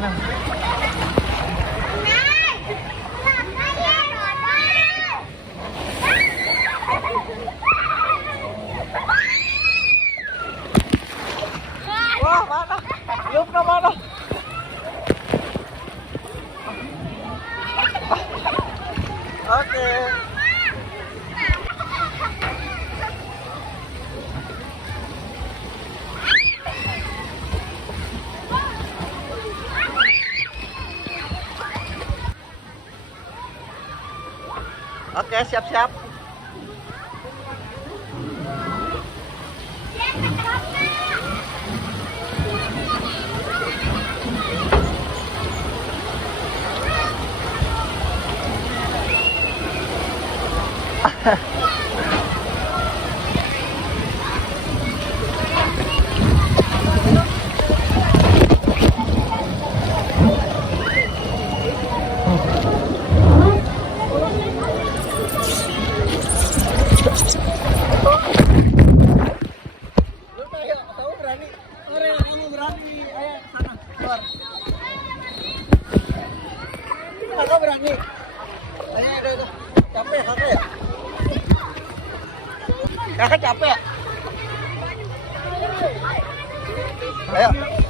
sana. Wah, mana? Belum ke mana? Oke. Oke, siap-siap. Kakak berani. Ayo. Capek kakak ya? Kakak capek ya? Ayo.